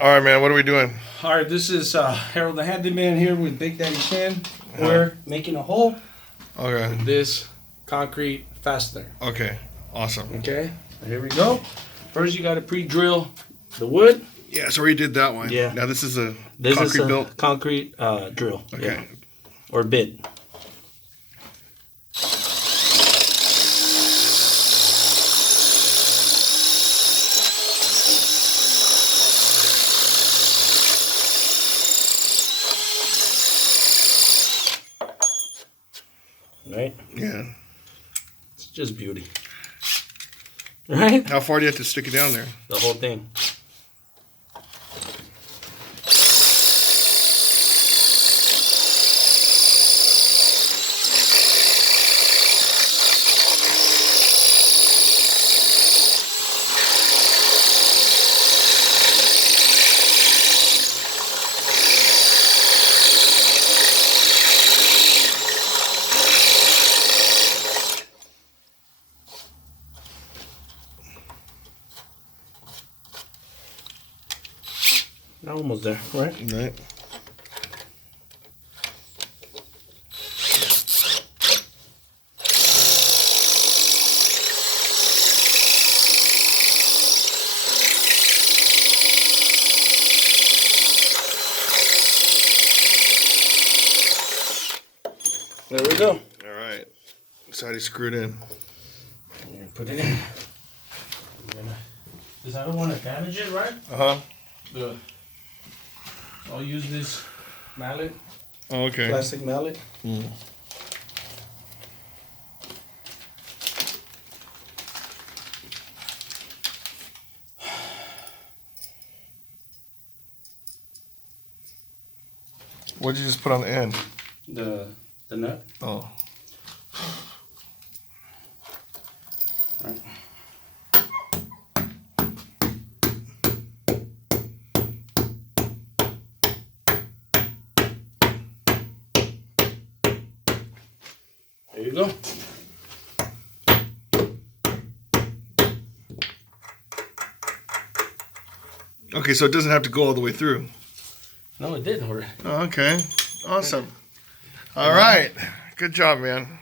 All right, man. What are we doing? All right, this is Harold the Handyman here with Big Daddy Shin. We're making a hole Okay. with this concrete fastener. Okay. Awesome. Okay, here we go. First, you got to pre-drill the wood. Yeah, so we did that one. Yeah. Now this is a This concrete is a built. concrete drill. Okay. Yeah. Or bit. Right? Yeah. It's just beauty. Right? How far do you have to stick it down there? The whole thing. Almost there, right? Right. There we go. All right. It's already screwed in. Put it in. Because I don't want to damage it, right? Uh-huh. So I'll use this mallet, Oh, okay. plastic mallet. Mm. What'd you just put on the end? The nut. Oh. Right. There you go. Okay, so it doesn't have to go all the way through. No, it didn't work. Oh, okay. Awesome. All right. Good job, man.